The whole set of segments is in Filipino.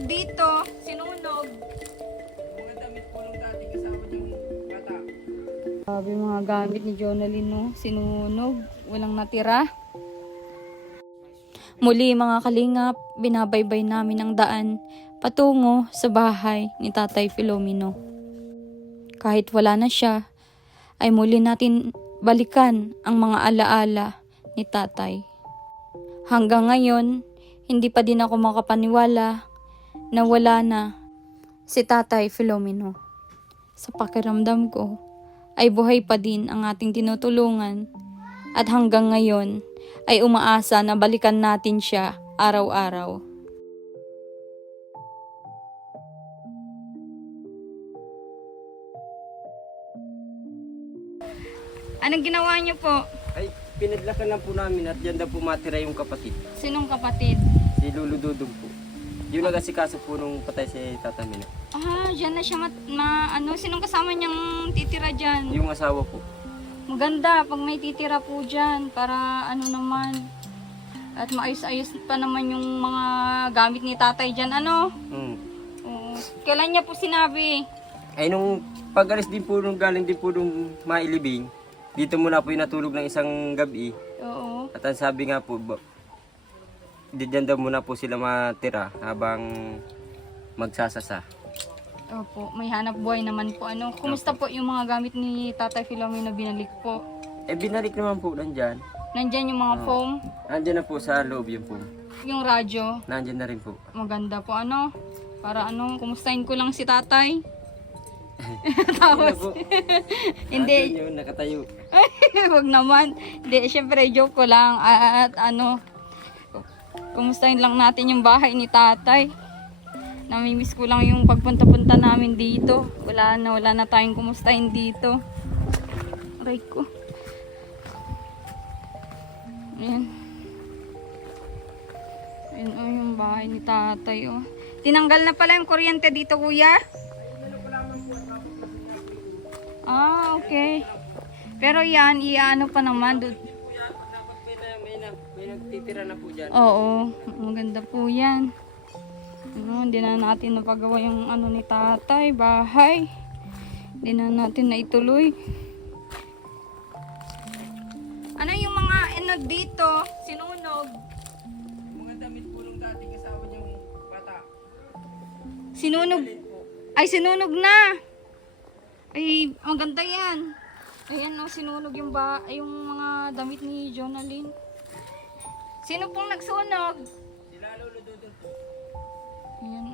dito, sinunog. Mga damit po nung dating kasama niyong bata. Sabi mga gamit ni Jonalyn, no? Sinunog, walang natira. Muli mga kalingap, binabaybay namin ang daan patungo sa bahay ni Tatay Filomeno. Kahit wala na siya, ay muli natin balikan ang mga alaala ni Tatay. Hanggang ngayon, hindi pa din ako makapaniwala na wala na si Tatay Filomeno. Sa pakiramdam ko, ay buhay pa din ang ating tinutulungan at hanggang ngayon ay umaasa na balikan natin siya araw-araw. Anong ginawa niyo po? Ay, pinadlakan lang po namin at diyan daw po matira yung kapatid. Sinong kapatid? Si Lolo Dudong po. Yung nag-asikaso po nung patay si Tata Mino. Diyan na siya sinong kasama niyang titira dyan? Yung asawa po. Maganda pag may titira po dyan para naman at maayos-ayos pa naman yung mga gamit ni tatay dyan, Oo. Kailan niya po sinabi? Ay nung pag-alis din po nung galing din po nung mailibing, dito muna po yung natulog ng isang gabi. Oo. At ang sabi nga po, diyan daw muna po sila matira habang magsasasa. Opo, may hanap buhay naman po. Kumusta po yung mga gamit ni Tatay Filomeno binalik po? Eh binalik naman po nandyan. Nandyan yung mga foam, Nandyan na po sa loob yung po. yung radyo. Nandyan na rin po. Maganda po para kumustahin ko lang si tatay. Tapos, po. hindi, Nandyan yun, nakatayo. wag naman. Hindi, syempre joke ko lang. At kumustahin lang natin yung bahay ni tatay. Namimiss ko lang yung pagpunta-punta namin dito. Wala na tayong kumustahin dito. Aray ko. Ayan. Ayan yung bahay ni tatay Tinanggal na pala yung kuryente dito, kuya? Okay. Pero yan, pa naman. May nagtitira na po dyan. Oo, maganda po yan. Hindi na natin napagawa yung ni tatay, bahay. Hindi na natin naituloy. Ano yung mga dito, sinunog? Mga damit po nung dating kasama niyong bata. Sinunog. Ay, sinunog na. Ay, maganda yan. Ayan sinunog yung mga damit ni Jonalyn. Sino pong nagsunog? Sila Lolo Dudong po. Ayan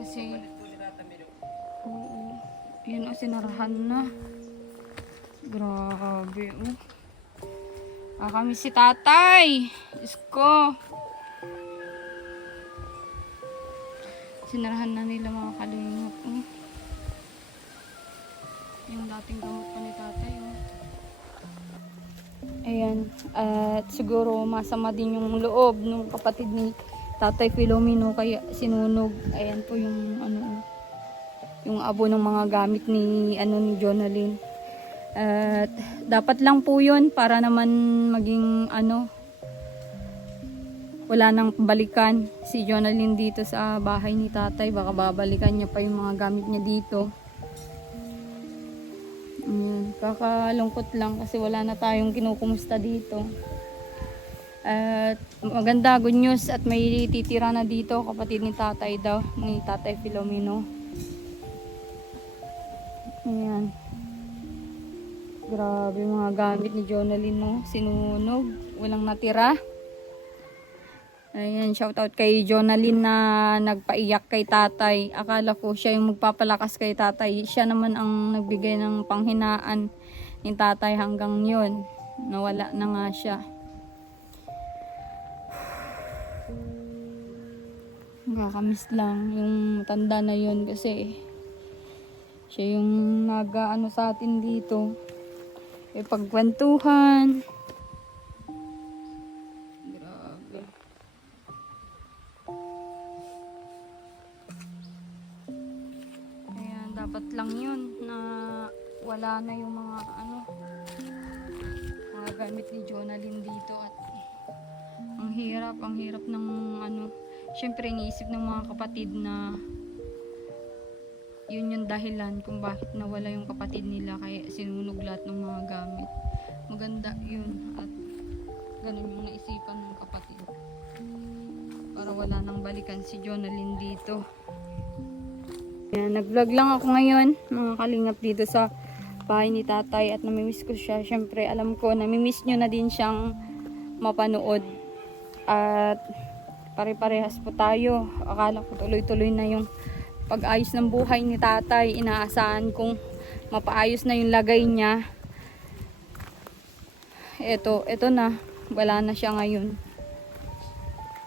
kasi Palit po ni Tata Mino. oo. Ayan sinarahan na. Grabe kami si tatay. Diyos ko. Sinarahan na nila mga kalingap. Yung dating gamot pa ni tatay. Ayan. At siguro masama din yung loob ng kapatid ni Tatay Filomeno kaya sinunog. Ayan po yung yung abo ng mga gamit ni Jonalyn. At dapat lang po yun para naman maging wala nang balikan si Jonalyn dito sa bahay ni tatay. Baka babalikan niya pa yung mga gamit niya dito. Kakalungkot lang kasi wala na tayong kinukumusta dito. At maganda, good news at may titira na dito kapatid ni tatay daw, ni Tatay Filomeno. Ayan. Grabe mga gamit ni Jonalyn sinunog, walang natira. Ayan, shoutout kay Jonalyn na nagpaiyak kay tatay. Akala ko siya yung magpapalakas kay tatay. Siya naman ang nagbigay ng panghinaan ni tatay hanggang yun. Nawala na nga siya. Nakakamiss lang yung matanda na yun kasi siya yung sa atin dito. Pagkwentuhan. Grabe. Kaya dapat lang yun na wala na yung mga gamit ni Jonalyn dito at ang hirap ng syempre iniisip ng mga kapatid na yun yung dahilan kung bakit nawala yung kapatid nila kaya sinunog lahat ng mga gamit. Maganda yun at ganun yung naisipan ng kapatid para wala nang balikan si Jonalyn dito. Yan, nag-vlog lang ako ngayon mga kalingap dito sa bahay ni tatay at namimiss ko siya. Syempre alam ko namimiss nyo na din siyang mapanood at pare-parehas po tayo. Akala ko tuloy-tuloy na yung pag-ayos ng buhay ni tatay. Inaasahan kong mapaayos na yung lagay niya. Ito na. Wala na siya ngayon.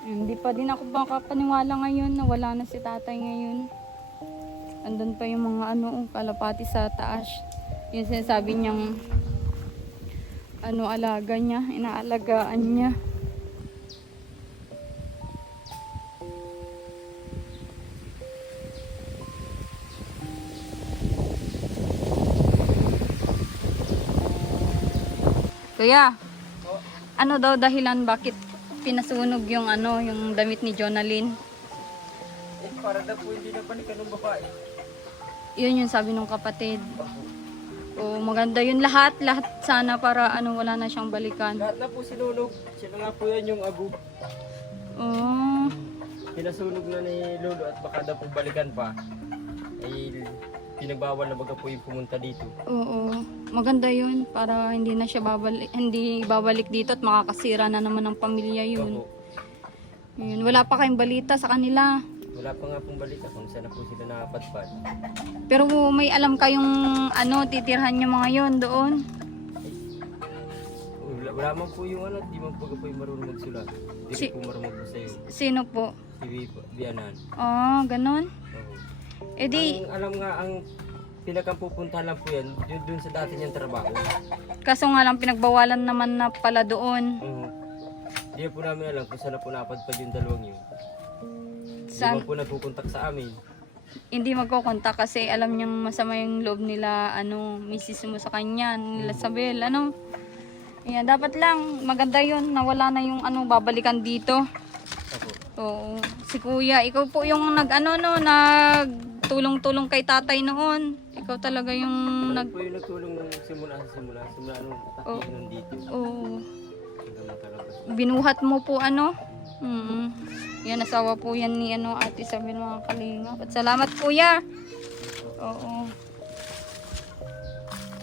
Hindi pa din ako makapaniwala ngayon na wala na si tatay ngayon. Andun pa yung mga kalapati sa taas. Yung sinasabi niyang alaga niya, inaalagaan niya. Kuya, ano daw dahilan bakit pinasunog yung yung damit ni Jonalyn? Para daw po hindi na balikan ng babae. Yun yung sabi ng kapatid. O maganda yun lahat sana para wala na siyang balikan. Lahat na po sinunog. Sila nga po yan yung agu. Oh. Pinasunog na ni Lolo at baka daw po balikan pa. Ay pinagbawal na baga po yung pumunta dito. Oo. Maganda yun para hindi na siya babalik dito at makakasira na naman ng pamilya yun. Opo. Yun. Wala pa kayong balita sa kanila. Wala pa nga pong balita kung saan na po sila nakapadpad. Pero may alam kayong titirhan niyo mga yon doon? Wala man po yung di man po yung marunong magsulat. Hindi Si- po marunong po sa'yo. Sino po? Si Bianan. Ganon. Oo. Eh di, Ang alam nga, ang pinakapupuntahan lang po yan, dun sa dati niyang trabaho. kaso nga lang pinagbawalan naman na pala doon. Hindi po namin alam kung saan na po napadpad yung dalawang yun. Hindi Sa, man po nagkukontak sa amin. hindi magkokontak kasi alam niyang masama yung loob nila, misis mo sa kanya, nila Sabel, Ayan, dapat lang, maganda yun, nawala na yung babalikan dito. Ako. Oo. Si kuya, ikaw po yung nagtulong-tulong kay tatay noon. Ikaw talaga yung Po yung nagtulong nung simula nung taki nun dito. Oo. Hanggang makalabas. Binuhat mo po Yan, asawa po yan ni Ate Isabel mga kalingap. At salamat kuya. Oo.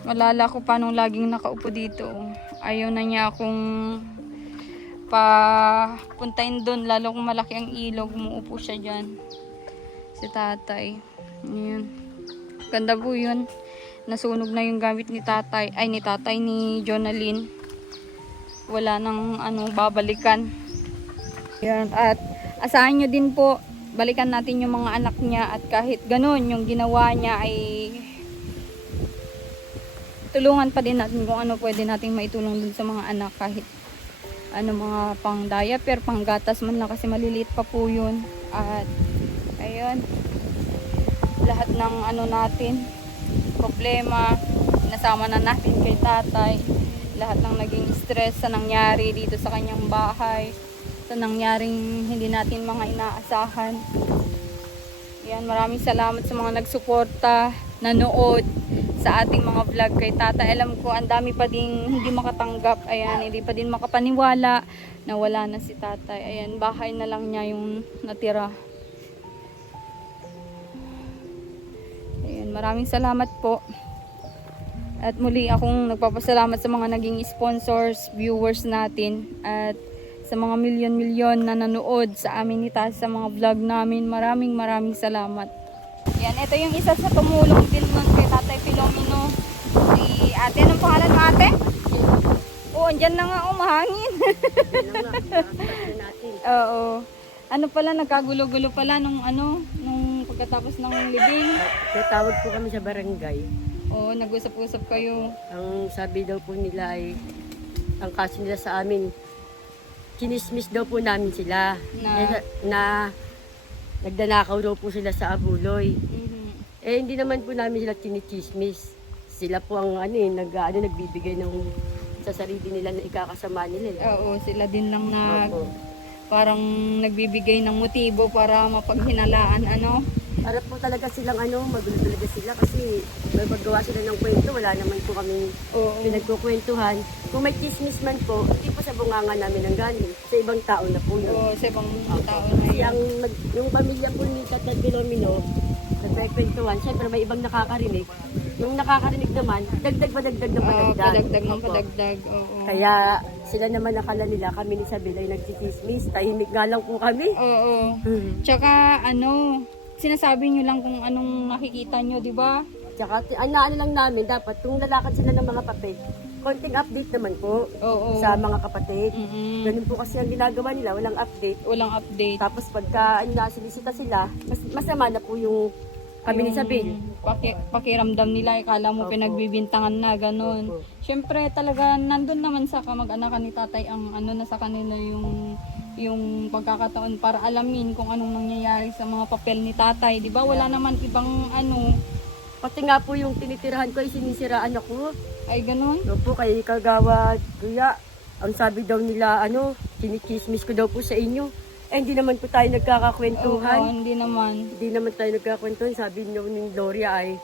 Malala ko pa nung laging nakaupo dito. Ayaw na niya akong papuntahin doon. Lalo kung malaki ang ilog, umuupo siya dyan. Si tatay. Yan. Ganda po yun. Nasunog na yung gamit ni tatay. Ay, ni tatay ni Jonalyn. Wala nang babalikan. Yan. At asahan nyo din po, balikan natin yung mga anak niya. At kahit ganun, yung ginawa niya ay tulungan pa din natin kung ano pwede natin maitulong dun sa mga anak. Kahit mga pang diaper, pang gatas man lang kasi maliliit pa po yun. At ayun, lahat ng natin, problema, nasama na natin kay tatay. Lahat ng naging stress sa nangyari dito sa kanyang bahay, sa nangyaring hindi natin mga inaasahan. Yan, maraming salamat sa mga nagsuporta, nanood sa ating mga vlog kay tata. Alam ko ang dami pa din hindi makatanggap. Ayan, hindi pa din makapaniwala na wala na si tatay. Ayan, bahay na lang niya yung natira. Ayan, maraming salamat po. At muli akong nagpapasalamat sa mga naging sponsors, viewers natin, at sa mga milyon-milyon na nanood sa amin ni Tata sa mga vlog namin. Maraming salamat. Yan, ito yung isa sa tumulong din nun kay Tatay Filomeno. Si ate, anong pangalan mo ate? Oo, andyan na nga, mahangin. Oo. Ano pala, nagkagulo-gulo pala nung pagkatapos ng libing. Tatawag po kami sa barangay. Oo, nag-usap-usap kayo. Ang sabi daw po nila ay, ang kaso nila sa amin, kinismis daw po namin sila. Na nagdanakaw daw po sila sa Abuloy. Eh, hindi naman po namin sila kinichismis. Sila po ang nagbibigay ng sa sarili nila na ikakasama nila. Oo, sila din lang Opo. parang nagbibigay ng motibo para mapaghinalaan, ano? Para po talaga silang magulo talaga sila kasi may magawa sila ng kwento, wala naman po kami Oo. pinagkukwentuhan. Kung may chismis man po, hindi po sa bunganga namin ang galing. Sa ibang tao na po yun. Oo, sa ibang tao na Kasi yun. yung pamilya po ni Tata Filomeno, nagkwentuhan, syempre may ibang nakakarinig. Yung nakakarinig naman, dagdag pa dagdag na Oo, padagdag. padagdag ng Opo. padagdag. Oo. Kaya sila naman nakala nila, kami ni Isabel ay nagchichismis. Tahimik nga lang po kami. Oo. Hmm. Tsaka ano, sinasabi nyo lang kung anong nakikita nyo, di ba? Tsaka ano lang namin, dapat kung lalakad sila ng mga papel, konting update naman po Oo. sa mga kapatid. Mm-mm. Ganun po kasi ang ginagawa nila, walang update. Walang update. Tapos pagka sinisita sila, masama na po yung kami ni Isabel. Pakiramdam nila, ikala mo Opo. pinagbibintangan na, ganun. Opo. Siyempre talaga, nandun naman sa kamag-anakan ni tatay ang ano na sa kanila yung pagkakataon para alamin kung anong nangyayari sa mga papel ni tatay. Di ba? Wala naman ibang ano, Pati nga po yung tinitirahan ko ay sinisiraan ako. ay ganun. Doon po kay Kagawad Kuya, ang sabi daw nila, chinichismis ko daw po sa inyo. Eh, hindi naman po tayo Oo, nagkakakwentuhan. hindi naman. Hindi naman tayo nagkakakwentuhan. Sabi niyo ni Gloria ay,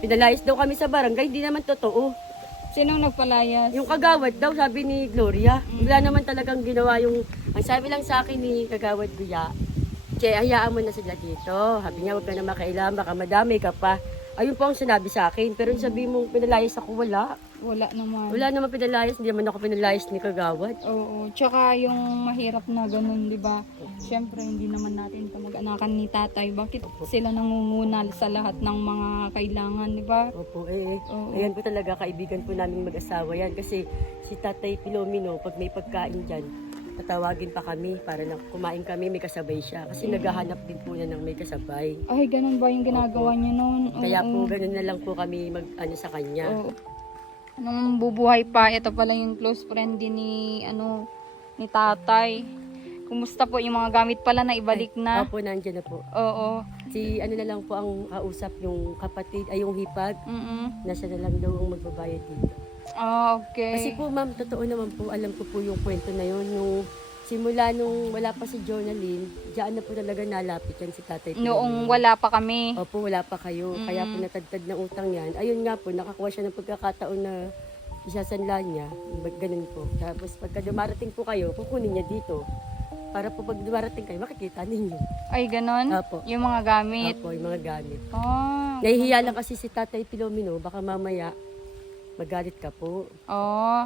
pinalayas daw kami sa barangay. Hindi naman totoo. Sinong nagpalayas? Yung Kagawad daw, sabi ni Gloria. Wala naman talagang ginawa yung, ang sabi lang sa akin ni Kagawad Kuya, Che, hayaan mo na sila dito. Sabi niya, huwag ka na makailan, baka madami ka pa. Ayun po ang sinabi sa akin. Pero yung sabi mo, pinalayas ako, wala. Wala naman. Wala naman pinalayas, hindi naman ako pinalayas ni Kagawad. Oo, tsaka yung mahirap na ganun, di ba? Siyempre, hindi naman natin kamag-anakan ni tatay. Bakit sila nangungunal sa lahat ng mga kailangan, di ba? Opo, Oo. ayan po talaga, kaibigan po namin mag-asawa yan. Kasi si Tatay Filomeno, pag may pagkain dyan, tatawagin pa kami para na kumain kami, may kasabay siya. Kasi naghahanap din po niya ng may kasabay. Ay, ganun ba yung ginagawa niya noon? Kaya po, ganun na lang po kami sa kanya. Oo. Nung bubuhay pa, ito pala yung close friend din ni tatay. Kumusta po yung mga gamit pala na ibalik na? Opo, nandyan na po. Oo. Si na lang po ang kausap, yung kapatid, ay yung hipag, na siya na lang daw ang magbabayad dito. Ah, okay. Kasi po ma'am, totoo naman po, alam ko po yung kwento na yun. Nung simula nung wala pa si Jonalyn, diyan na po talaga nalapit yan si Tatay Filomeno. Noong wala pa kami. Opo, wala pa kayo. Kaya po natagtad ng utang yan. Ayun nga po, nakakuha siya ng pagkakataon na isasanla niya. Ganun po. Tapos pagka dumarating po kayo, kukunin niya dito. Para po pag dumarating kayo, makikita ninyo. Ay, ganun? Opo. Yung mga gamit. Opo, yung mga gamit. Oh. Nahihiya lang kasi si Tatay Filomeno, baka mamaya magalit ka po. Oh.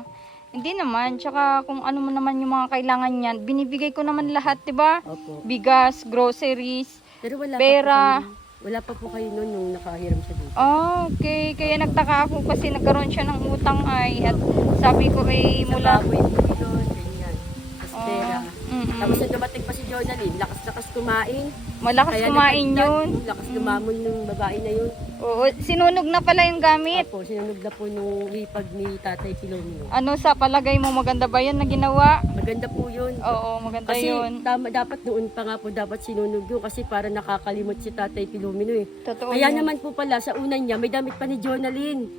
Hindi naman. Tsaka kung ano mo naman yung mga kailangan niyan, binibigay ko naman lahat, 'di ba? Opo. Bigas, groceries. Pero Pera. Wala pa po kayo noon nung nakahiram siya dito. Oh, okay. Kaya nagtaka ako kasi nagkaroon siya ng utang ay at sabi ko ay mula. Baboy po yun, ganyan. Tapos pera. Mm-mm. Tapos nung dumating pa si Jonalyn, lakas-lakas kumain. Malakas kumain yun. Lakas lumamon nung babae na yun. Oo, sinunog na pala yung gamit. Opo, sinunog na po nung hipag ni Tatay Filomeno. Ano sa palagay mo, maganda ba yan na ginawa? Maganda po yun. Oo, maganda Kasi yun. dapat noon pa nga po dapat sinunog yun kasi para nakakalimot si Tatay Filomeno eh. Totoo Kaya yun. naman po pala sa unan niya may damit pa ni Jonalyn.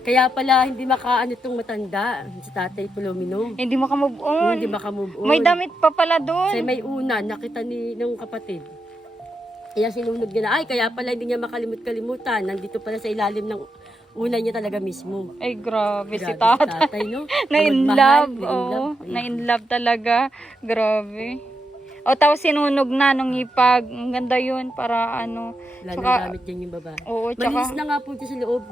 Kaya pala hindi makaano itong matanda si Tatay Filomeno. Hindi makamove on. Hindi makamove on. May damit pa pala Kasi doon. may una nakita ng kapatid. Kaya sinunod niya na, ay kaya pala hindi niya makalimut-kalimutan. Nandito pala sa ilalim ng una niya talaga mismo. Ay, grabe si Grabe tatay. no? Na-in Mahal, love. Oo, na-in love talaga. Grabe. O, tapos sinunog na nung ipag. Ang ganda yun para ano. Wala Tsaka- nang gamit dyan yung babae. Oo, Malinis tsaka. na nga po dyan sa loob.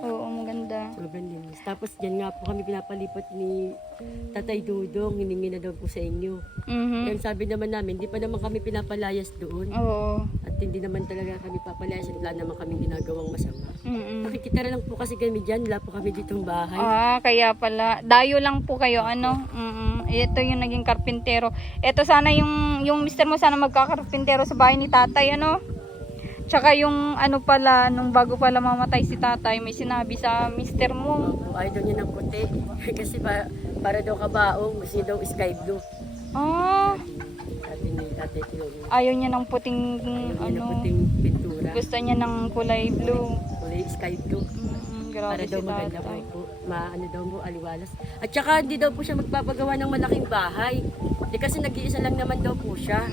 Oo, maganda. Sobrang linis. Tapos dyan nga po kami pinapalipat ni Tatay Dudong. Hiningi na daw po sa inyo. Mhm. Kaya sabi naman namin, hindi pa naman kami pinapalayas doon. Oo. At hindi naman talaga kami papalayas. Wala naman kami ginagawang masama. Mm-mm. Nakikita lang po kasi kami dyan. Wala po kami ditong bahay. Ah, kaya pala. Dayo lang po kayo, ano? Ito yung naging karpintero. Ito sana yung mister mo sana magkakarpintero sa bahay ni tatay, ano? Tsaka yung ano pala, nung bago pala mamatay si tatay, may sinabi sa mister mo. Opo, ayaw daw niya ng puti. Kasi para daw kabaong, gusto niya daw sky blue. Ah, Sabi ni Tatay Filomeno. ayaw niya ng puting, Ayaw niya ng ano, puting pintura. gusto niya ng kulay blue. Kulay sky blue. Grabe Para si daw maganda tatay. po. Maano daw po, aliwalas. At saka hindi daw po siya magpapagawa ng malaking bahay. kasi nag-iisa lang naman daw po siya.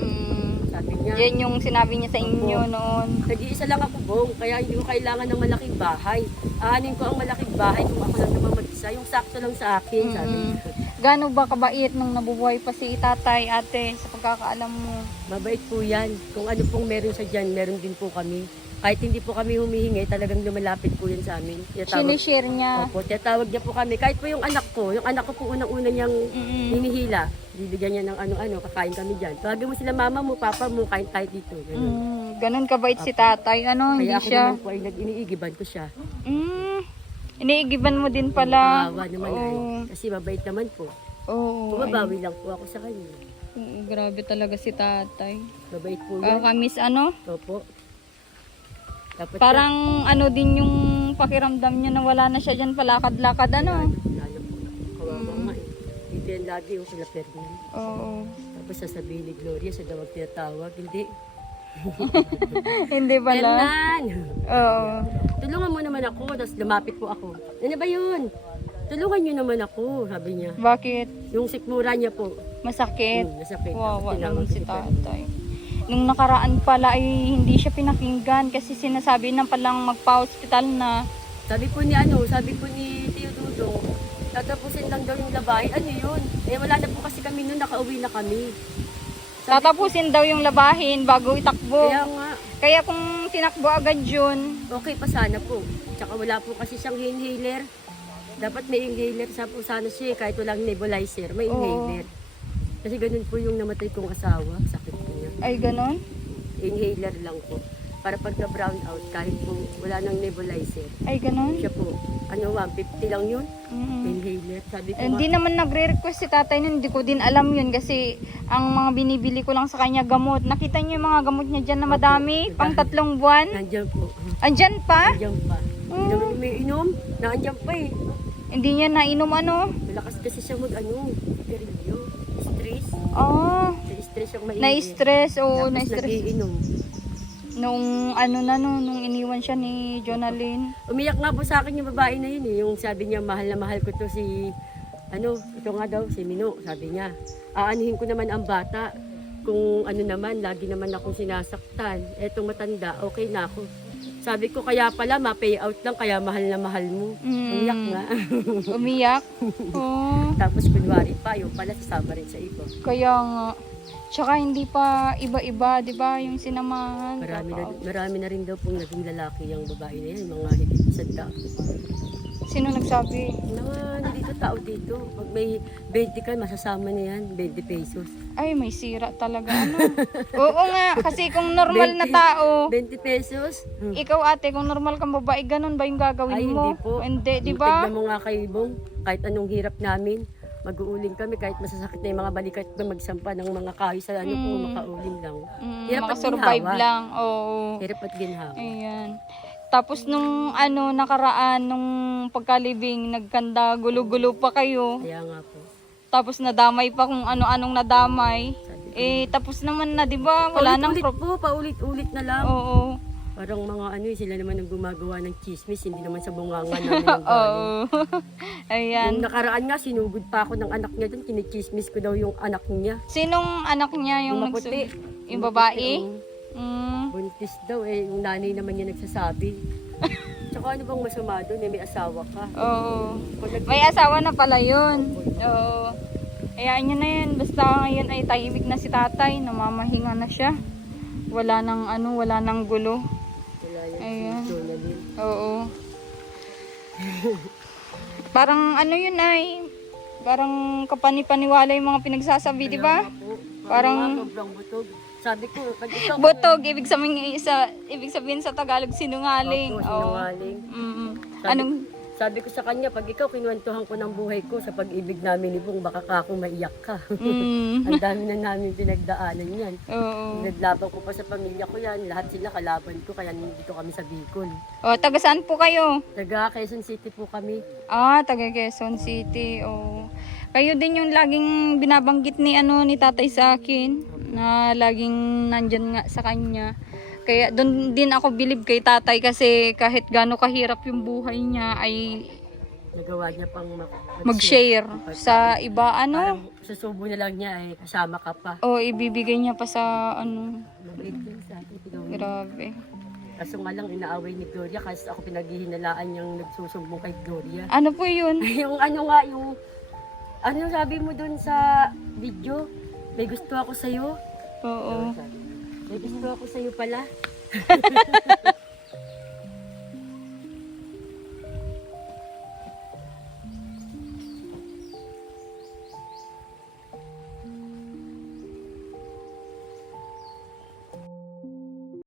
Sabi niya. Yan yung sinabi niya sa inyo Opo. noon. Nag-iisa lang ako, Bong, kaya hindi ko kailangan ng malaking bahay. Aanin ko ang malaking bahay kung ako lang naman mag-isa. Yung sakto lang sa akin, sabi niya. Gaano ba kabait nung nabubuhay pa si tatay, ate, sa pagkakaalam mo? Mabait po yan. Kung ano pong meron siya dyan, meron din po kami. Kahit hindi po kami humihingi, talagang lumalapit po yan sa amin. Sinishare niya. Opo, tiyatawag niya po kami. Kahit po yung anak ko po unang-una niyang hinihila. Bibigyan niya ng ano-ano, kakain kami dyan. Tawagin mo sila mama mo, papa mo, kain tayo dito. Ganun. Ganun kabait si tatay, ano, hindi Kaya ako siya. naman po ay iniigiban ko siya. Iniigiban mo din pala. Kawawa naman ay. Kasi mabait naman po. Oo. Bumabawi lang po ako sa kanya. Grabe talaga si tatay. Mabait po yan. Kamis ano? Opo. Dapat Parang ano din yung pakiramdam niya na wala na siya dyan palakad-lakad, ano? lalo po. Kawawa nga eh. Dito yan lagi yung sila Ferdinand. Oo. Tapos sasabihin ni Gloria sa dawag tinatawag. Hindi. Hindi pala. Ferdinand! Oo. Tulungan mo naman ako. Tapos lumapit po ako. Ano ba yun? Tulungan niyo naman ako, sabi niya. Bakit? Yung sikmura niya po. Masakit. Nasakit. Wawa Tinawag naman si kita. tatay. Nung nakaraan pala ay hindi siya pinakinggan kasi sinasabi na palang magpa-hospital na. Sabi po ni Tio Dudong, tatapusin lang daw yung labahin. Ano yun? Eh wala na po kasi kami noon, nakauwi na kami. Tatapusin daw yung labahin bago itakbo. Kaya nga, Kaya kung tinakbo agad yun, okay pa sana po. Tsaka wala po kasi siyang inhaler. Dapat may inhaler sa po sana siya, kahit walang nebulizer, may inhaler. Kasi ganun po yung namatay kong asawa, sakit po niya. ay ganon. Inhaler lang po. Para pagka brown out, kahit po wala nang nebulizer. Ay ganon. Siya po, 150 lang yun, inhaler. Sabi ko Hindi naman nagre-request si tatay nun, hindi ko din alam yun kasi ang mga binibili ko lang sa kanya gamot. Nakita niyo yung mga gamot niya dyan na madami, pang 3 buwan. nandyan po. Andyan pa? Nandyan pa. May inom, nandyan pa eh. Hindi niya nainom ano? Malakas kasi siya sigarilyo, stress. Oh, Stress siyang mainit. na-stress. Oo, Tapos na-stress. nagiinom. Nung ano na no, nung iniwan siya ni Jonalyn. Umiyak nga po sa akin yung babae na yun eh. Yung sabi niya, mahal na mahal ko to si, ito nga daw, si Mino. Sabi niya, aanuhin ko naman ang bata. Kung ano naman, lagi naman akong sinasaktan. Etong matanda, okay na ako. Sabi ko, kaya pala, ma-pay out lang, kaya mahal na mahal mo. Umiyak nga. Umiyak. Oh, Tapos kunwari pa, yung pala sasama rin sa iba. kaya nga. Tsaka hindi pa iba-iba, di ba? Yung sinamahan. Marami na rin daw pong naging lalaki yung babae na yan, mga higit isang daan. Sino nagsabi? Mga nandito tao dito, pag may 20 ka, masasama na yan, 20 pesos. Ay, may sira talaga. Ano? Oo nga, kasi kung normal na tao, 20 pesos? ikaw ate, kung normal kang babae, ganun ba yung gagawin Ay, mo? hindi po. Hindi, di ba? Tignan mo nga kay Bong, kahit anong hirap namin, mag-uuling kami, kahit masasakit na yung mga balikat na magsampa ng mga kahoy sa ano kung makauling lang. Hirap at Makasurvive ginhawa. lang. Oo. Hirap at ginhawa. Ayan. Tapos nung nakaraan, nung pagkalibing, nagkanda, gulo-gulo pa kayo. Kaya nga po. Tapos nadamay pa kung ano-anong nadamay. Sabi ko, Tapos naman na, di ba? Wala nang paulit-ulit po, paulit-ulit na lang. Oo. Parang mga sila naman ang gumagawa ng chismis, hindi naman sa bunganga namin ang galing. Oo. Ayan. Yung nakaraan nga, sinugod pa ako ng anak niya doon, kinichismis ko daw yung anak niya. Sinong anak niya yung maputi. Yung babae? Buntis daw yung nanay naman niya nagsasabi. Tsaka ano bang masama doon, may asawa ka. Oo. Kung May asawa na pala yun. Oo. Hayaan nyo na yan. Basta ngayon ay tahimik na si tatay. Namamahinga na siya. Wala nang gulo. wala yan Ayan. si Jonalyn. Oo. Parang yun ay, parang kapani-paniwala yung mga pinagsasabi, di ba? Parang Sobrang butog. Sabi ko, pag ikaw... butog, ibig sabihin sa Tagalog sinungaling. Opo, Oo. sinungaling. Anong Sabi ko sa kanya, pag ikaw kinuwentuhan ko ng buhay ko sa pag-ibig namin ni Bong, baka ka akong maiyak ka. Ang dami na namin pinagdaanan yan. Oo. Naglaban ko pa sa pamilya ko yan. Lahat sila kalaban ko, kaya nandito kami sa Bicol. Oh, taga saan po kayo? Taga Quezon City po kami. Taga Quezon City. Oh. Kayo din yung laging binabanggit ni tatay sa akin na laging nandyan nga sa kanya. Kaya doon din ako bilib kay tatay kasi kahit gaano kahirap yung buhay niya ay Nagawa niya pang mag-share sa iba Parang pagsusubo na lang niya ay kasama ka pa. O, ibibigay niya pa sa ano. Mabait din sa akin, Filomeno. Grabe. Kaso nga lang inaaway ni Gloria kasi ako pinaghihinalaan yung nagsusumbong kay Gloria. Ano po yun? Yung ano nga, yung ano sabi mo dun sa video? May gusto ako sa'yo. Oo. May gusto ako sa'yo pala.